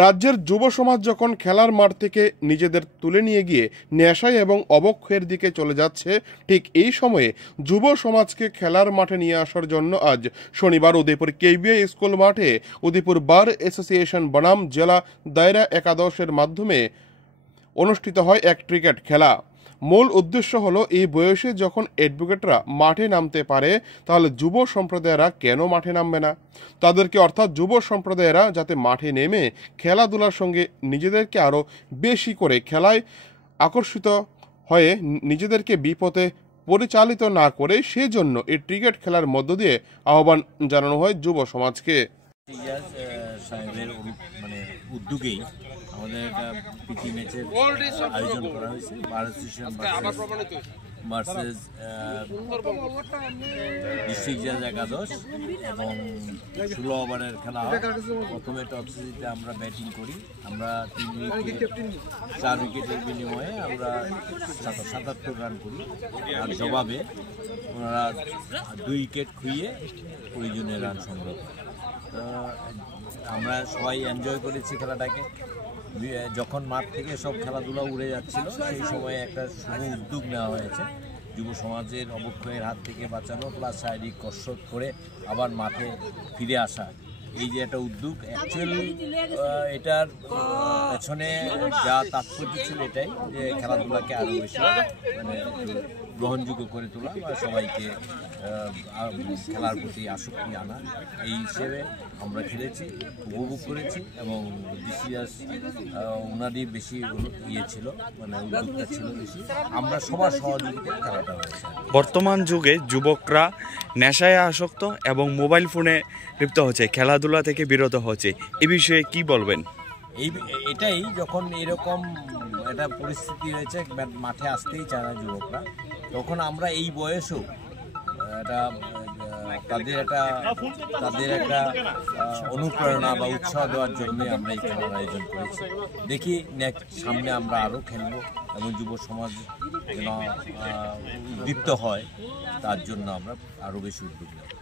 রাজ্যের যুব সমাজ যখন খেলার মাঠ থেকে নিজেদের তুলে নিয়ে গিয়ে নেশায় এবং অবক্ষয়ের দিকে চলে যাচ্ছে, ঠিক এই সময়ে যুব সমাজকে খেলার মাঠে নিয়ে আসার জন্য আজ শনিবার উদয়পুর কেবিআই স্কুল মাঠে উদয়পুর বার অ্যাসোসিয়েশন বনাম জেলা দায়রা একাদশের মাধ্যমে অনুষ্ঠিত হয় এক ক্রিকেট খেলা। মূল উদ্দেশ্য হলো এই বয়সে যখন অ্যাডভোকেটরা মাঠে নামতে পারে, তাহলে যুব সম্প্রদায়েরা কেন মাঠে নামবে না? তাদেরকে অর্থাৎ যুব সম্প্রদায়েরা যাতে মাঠে নেমে খেলাধুলার সঙ্গে নিজেদেরকে আরও বেশি করে খেলায় আকর্ষিত হয়ে নিজেদেরকে বিপথে পরিচালিত না করে, সেজন্য এই ক্রিকেট খেলার মধ্য দিয়ে আহ্বান জানানো হয় যুব সমাজকে। সাহেবের উদ্যোগেই আমাদের একটা প্রীতি ম্যাচের আয়োজন করা হয়েছে। বার অ্যাসোসিয়েশন ভার্সেস ডিস্ট্রিক্ট জেলা একাদশ এবং 16 ওভারের খেলা হয়। প্রথমে টস জিতে আমরা ব্যাটিং করি। আমরা 4 উইকেটের বিনিময়ে আমরা 77 রান করি। আর জবাবে ওনারা 2 উইকেট খুইয়ে প্রয়োজনীয় রান সংগ্রহ করে। আমরা সবাই এনজয় করেছি খেলাটাকে। যখন মাঠ থেকে সব খেলাধুলা উড়ে যাচ্ছিল, সেই সময়ে একটা শুভ উদ্যোগ নেওয়া হয়েছে যুব সমাজের অবক্ষয়ের হাত থেকে বাঁচানো, প্লাস শারীরিক কসরত করে আবার মাঠে ফিরে আসা। এই যে একটা উদ্যোগ, অ্যাকচুয়ালি এটার পেছনে যা তাৎপর্য ছিল এটাই যে খেলাধুলাকে আরও বেশি গ্রহণযোগ্য করে তোলা বা সবাইকে খেলার প্রতি আসক্তি আনা। এই হিসেবে আমরা খেলেছি, উপভোগ করেছি এবং বিসিএস ওনারই বেশি ছিল, উদ্যোগটা ছিল বেশি। আমরা সবার সহযোগিতায় খেলাটা হয়েছে। বর্তমান যুগে যুবকরা নেশায় আসক্ত এবং মোবাইল ফোনে লিপ্ত হচ্ছে, খেলাধুলা থেকে বিরত হচ্ছে, এ বিষয়ে কি বলবেন? এটাই যখন এরকম একটা পরিস্থিতি হয়েছে, মাঠে আসতেই চায় না যুবকরা, তখন আমরা এই বয়সেও তাদের একটা অনুপ্রেরণা বা উৎসাহ দেওয়ার জন্য আমরা এই খেলার আয়োজন করেছি। দেখি নেক্সট সামনে আমরা আরও খেলবো এবং যুব সমাজ যেন উদ্দীপ্ত হয়, তার জন্য আমরা আরও বেশি উদ্যোগ নেব।